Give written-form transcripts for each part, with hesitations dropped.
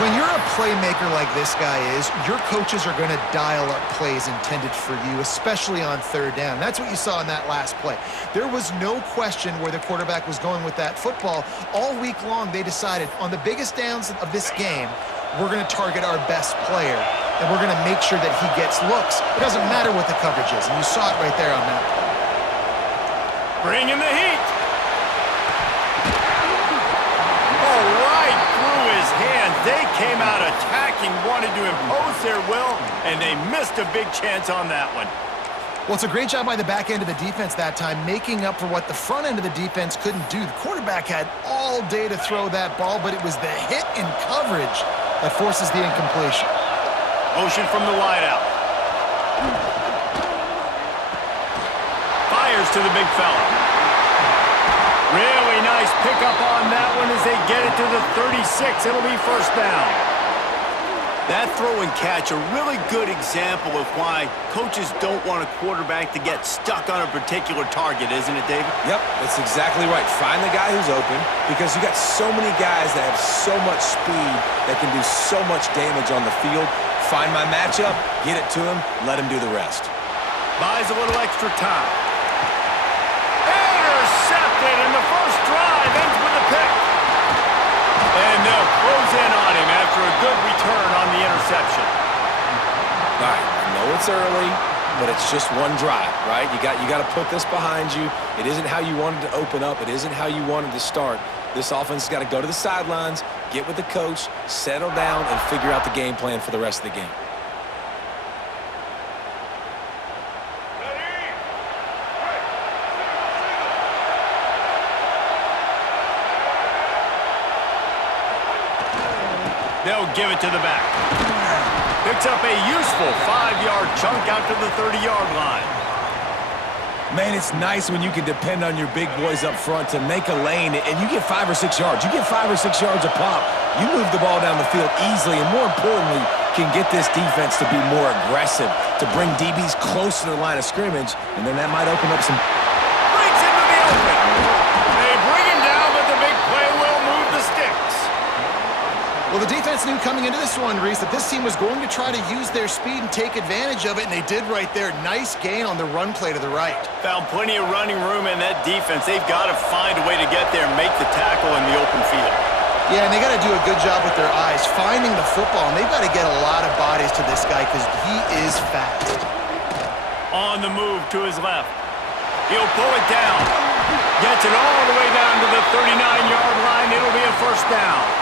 When you're a playmaker like this guy is, your coaches are going to dial up plays intended for you, especially on third down. That's what you saw in that last play. There was no question where the quarterback was going with that football. All week long, they decided on the biggest downs of this game, we're going to target our best player, and we're going to make sure that he gets looks. It doesn't matter what the coverage is, and you saw it right there on that play. Bringing the heat. Hands. They came out attacking, wanted to impose their will, and they missed a big chance on that one. Well, it's a great job by the back end of the defense that time, making up for what the front end of the defense couldn't do. The quarterback had all day to throw that ball, but it was the hit and coverage that forces the incompletion. Motion from the wideout. Fires to the big fella. Really nice pickup on that one as they get it to the 36. It'll be first down. That throw and catch, a really good example of why coaches don't want a quarterback to get stuck on a particular target, isn't it, David? Yep, that's exactly right. Find the guy who's open because you got so many guys that have so much speed that can do so much damage on the field. Find my matchup, get it to him, let him do the rest. Buys a little extra time. And the first drive ends with a pick. And they'll close in on him after a good return on the interception. All right, I know it's early, but it's just one drive, right? You got to put this behind you. It isn't how you wanted to open up. It isn't how you wanted to start. This offense has got to go to the sidelines, get with the coach, settle down, and figure out the game plan for the rest of the game. They'll give it to the back. Picks up a useful 5-yard chunk out to the 30-yard line. Man, it's nice when you can depend on your big boys up front to make a lane, and you get 5 or 6 yards. You get 5 or 6 yards a pop. You move the ball down the field easily, and more importantly, can get this defense to be more aggressive, to bring DBs close to the line of scrimmage, and then that might open up some... Breaks into the open. They bring him down, but the big play will move the sticks. Well, the defense knew coming into this one, Reese, that this team was going to try to use their speed and take advantage of it, and they did right there. Nice gain on the run play to the right. Found plenty of running room in that defense. They've got to find a way to get there and make the tackle in the open field. Yeah, and they got to do a good job with their eyes, finding the football, and they've got to get a lot of bodies to this guy because he is fast. On the move to his left. He'll pull it down. Gets it all the way down to the 39-yard line. It'll be a first down.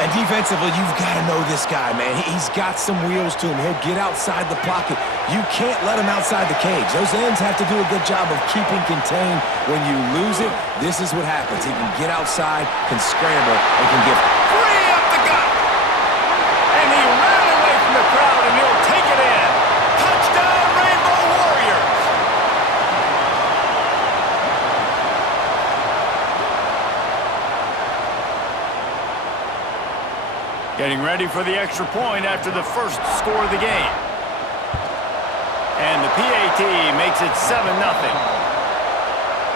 And defensively, you've got to know this guy, man. He's got some wheels to him. He'll get outside the pocket. You can't let him outside the cage. Those ends have to do a good job of keeping contained. When you lose it, this is what happens. He can get outside, can scramble, and can give free up the gut. And he ran away from the crowd, and he'll take it in. Touchdown, Rainbow Warriors. Getting ready for the extra point after the first score of the game. And the PAT makes it 7-0.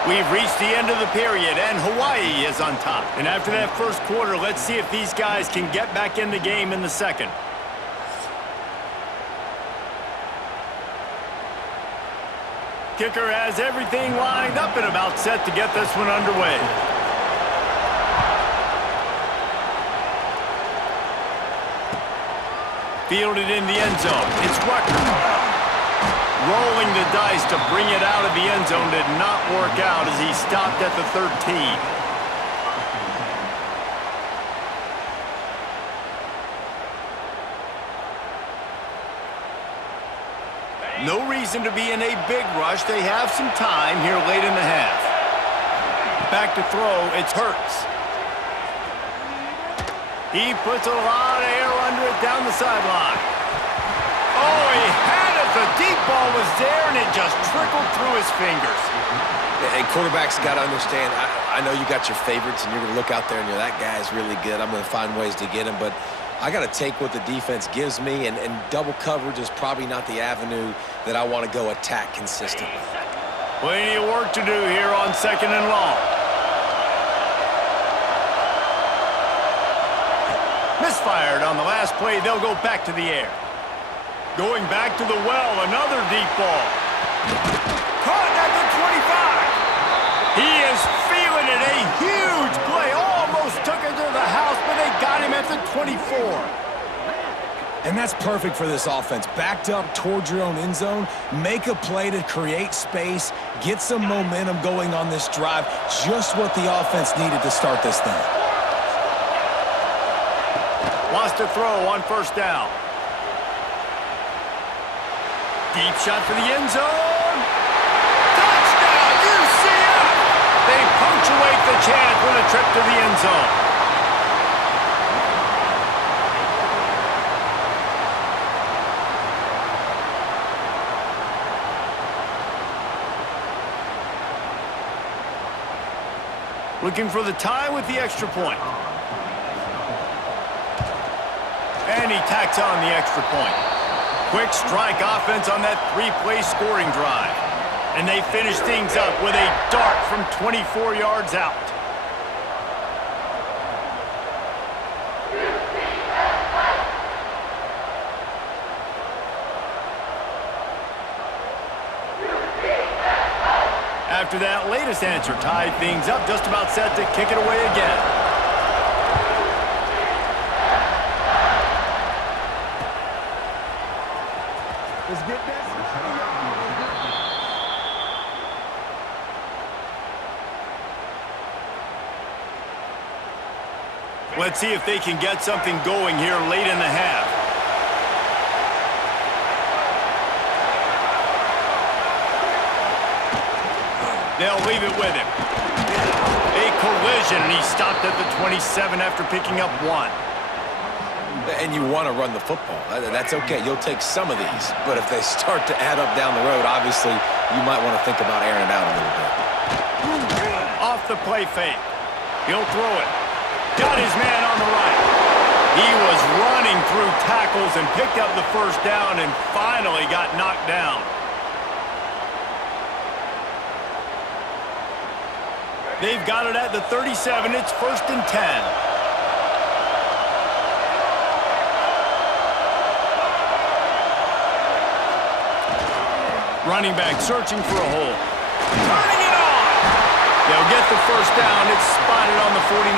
We've reached the end of the period, and Hawaii is on top. And after that first quarter, let's see if these guys can get back in the game in the second. Kicker has everything lined up and about set to get this one underway. Fielded in the end zone. It's Rucker. Rolling the dice to bring it out of the end zone did not work out as he stopped at the 13. No reason to be in a big rush. They have some time here late in the half. Back to throw, it's Hurts. He puts a lot of air under it down the sideline. Oh, he had it. The deep ball was there, and it just trickled through his fingers. Hey, quarterbacks got to understand, I know you got your favorites, and you're going to look out there and you're, that guy's really good. I'm going to find ways to get him, but I got to take what the defense gives me, and double coverage is probably not the avenue that I want to go attack consistently. Plenty of work to do here on 2nd and long. Misfired on the last play. They'll go back to the air. Going back to the well, another deep ball. Caught at the 25. He is feeling it. A huge play. Almost took it to the house, but they got him at the 24. And that's perfect for this offense. Backed up towards your own end zone, make a play to create space, get some momentum going on this drive. Just what the offense needed to start this thing. Wants to throw on first down. Deep shot for the end zone. Touchdown, UCF! They punctuate the chance with a trip to the end zone. Looking for the tie with the extra point. And he tacks on the extra point. Quick strike offense on that three-play scoring drive. And they finish things up with a dart from 24 yards out. After that latest answer tied things up, just about set to kick it away again. Let's see if they can get something going here late in the half. They'll leave it with him. A collision, and he stopped at the 27 after picking up one. And you want to run the football. That's okay. You'll take some of these. But if they start to add up down the road, obviously, you might want to think about airing it out a little bit. Off the play fake. He'll throw it. Got his man on the right. He was running through tackles and picked up the first down and finally got knocked down. They've got it at the 37. It's 1st and 10. Running back searching for a hole. Turning it on! They'll get the first down. It's spotted on the 49.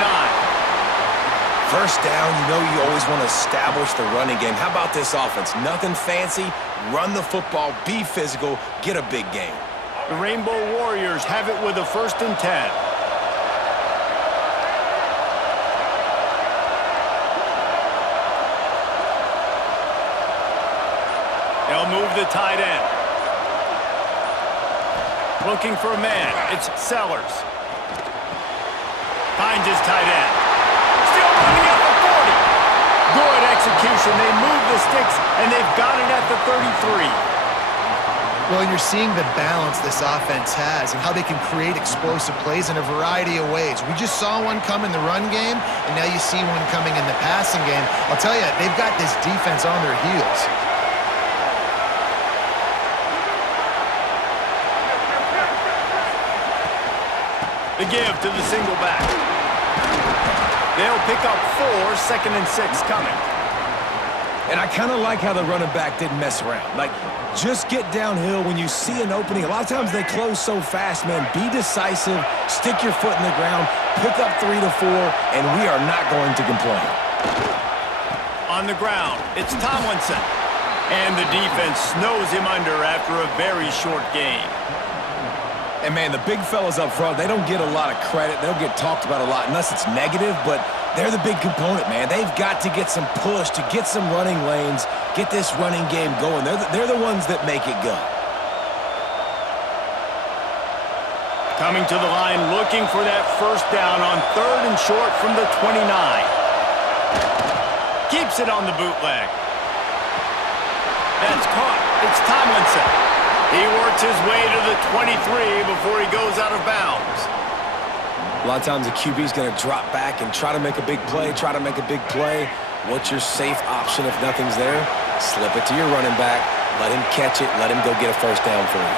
First down, you know you always want to establish the running game. How about this offense? Nothing fancy. Run the football, be physical, get a big game. The Rainbow Warriors have it with a 1st and 10. They'll move the tight end. Looking for a man. It's Sellers. Finds his tight end. Still running at the 40. Good execution. They move the sticks, and they've got it at the 33. Well, and you're seeing the balance this offense has and how they can create explosive plays in a variety of ways. We just saw one come in the run game, and now you see one coming in the passing game. I'll tell you, they've got this defense on their heels. The give to the single back. They'll pick up 4, 2nd and 6 coming. And I kind of like how the running back didn't mess around. Like, just get downhill when you see an opening. A lot of times they close so fast, man. Be decisive, stick your foot in the ground, pick up 3 to 4, and we are not going to complain. On the ground, it's Tomlinson. And the defense snows him under after a very short game. And, man, the big fellas up front, they don't get a lot of credit. They don't get talked about a lot unless it's negative, but they're the big component, man. They've got to get some push, to get some running lanes, get this running game going. They're the ones that make it go. Coming to the line, looking for that first down on 3rd and short from the 29. Keeps it on the bootleg. That's caught. It's Tomlinson. He works his way to the 23 before he goes out of bounds. A lot of times the QB's going to drop back and try to make a big play, What's your safe option if nothing's there? Slip it to your running back, let him catch it, let him go get a first down for you.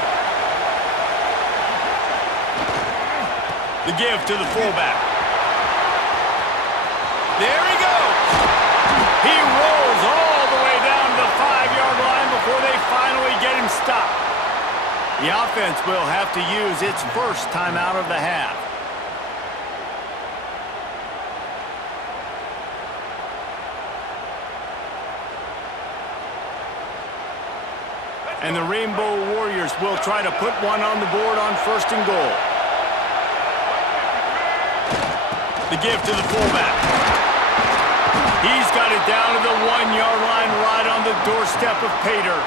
The give to the fullback. There he goes. The offense will have to use its first timeout of the half. And the Rainbow Warriors will try to put one on the board on 1st and goal. The give to the fullback. He's got it down to the 1-yard line right on the doorstep of Pater.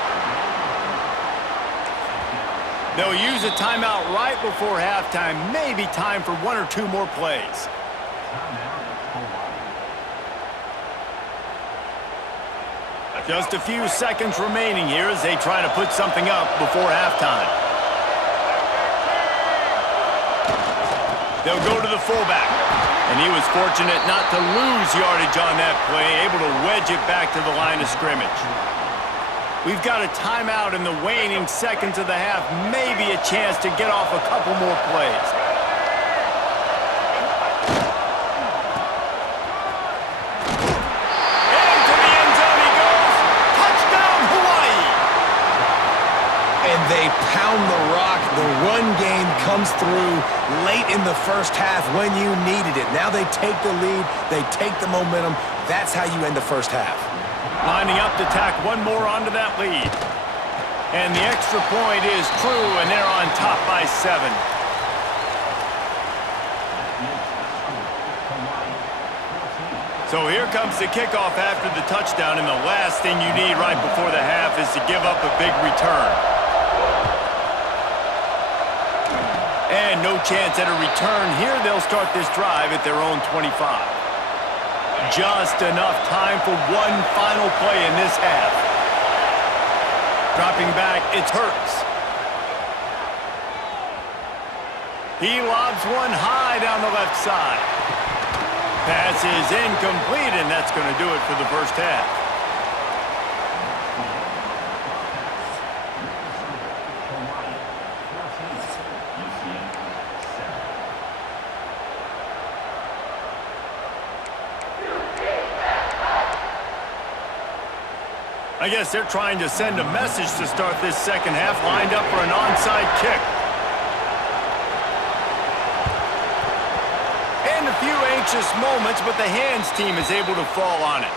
They'll use a timeout right before halftime. Maybe time for 1 or 2 more plays. Just a few seconds remaining here as they try to put something up before halftime. They'll go to the fullback. And he was fortunate not to lose yardage on that play, able to wedge it back to the line of scrimmage. We've got a timeout in the waning seconds of the half. Maybe a chance to get off a couple more plays. Into the end zone he goes. Touchdown, Hawaii! And they pound the rock. The run game comes through late in the first half when you needed it. Now they take the lead. They take the momentum. That's how you end the first half. Lining up to tack one more onto that lead. And the extra point is true, and they're on top by 7. So here comes the kickoff after the touchdown, and the last thing you need right before the half is to give up a big return. And no chance at a return here. They'll start this drive at their own 25. Just enough time for one final play in this half. Dropping back, it's Hurts. He lobs one high down the left side. Pass is incomplete, and that's going to do it for the first half. I guess they're trying to send a message to start this second half, lined up for an onside kick. And a few anxious moments, but the hands team is able to fall on it.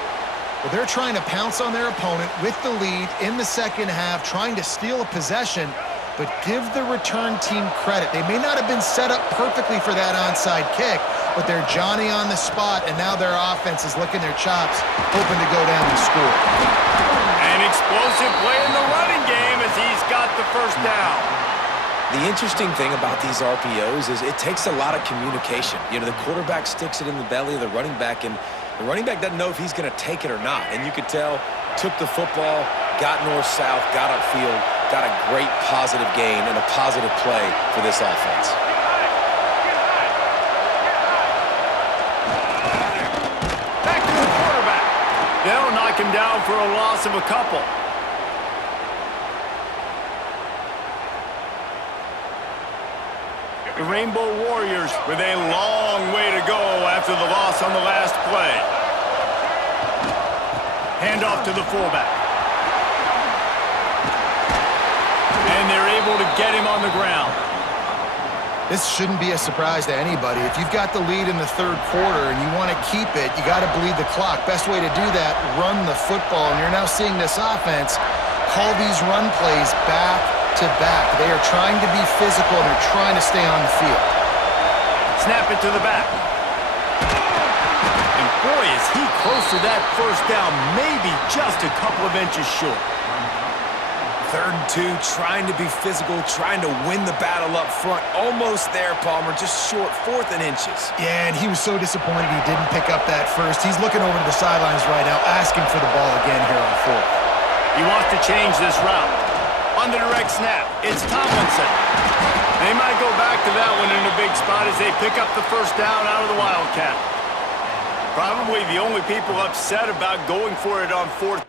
Well, they're trying to pounce on their opponent with the lead in the second half, trying to steal a possession, but give the return team credit. They may not have been set up perfectly for that onside kick, but they're Johnny on the spot, and now their offense is licking their chops, hoping to go down and score. An explosive play in the running game as he's got the first down. The interesting thing about these RPOs is it takes a lot of communication. You know, the quarterback sticks it in the belly of the running back, and the running back doesn't know if he's going to take it or not. And you could tell, took the football, got north-south, got upfield, got a great positive gain and a positive play for this offense. Back to the quarterback. They'll knock him down for a loss of a couple. The Rainbow Warriors with a long way to go after the loss on the last play. Handoff to the fullback. And they're able to get him on the ground. This shouldn't be a surprise to anybody. If you've got the lead in the third quarter and you want to keep it, you got to bleed the clock. Best way to do that, run the football. And you're now seeing this offense call these run plays back to back. They are trying to be physical, and they're trying to stay on the field. Snap it to the back. And boy, is he close to that first down, maybe just a couple of inches short. 3rd and 2, trying to be physical, trying to win the battle up front. Almost there, Palmer, just short, 4th and inches. Yeah, and he was so disappointed he didn't pick up that first. He's looking over to the sidelines right now, asking for the ball again here on 4th. He wants to change this route. On the direct snap, it's Tomlinson. They might go back to that one in a big spot as they pick up the first down out of the Wildcat. Probably the only people upset about going for it on 4th.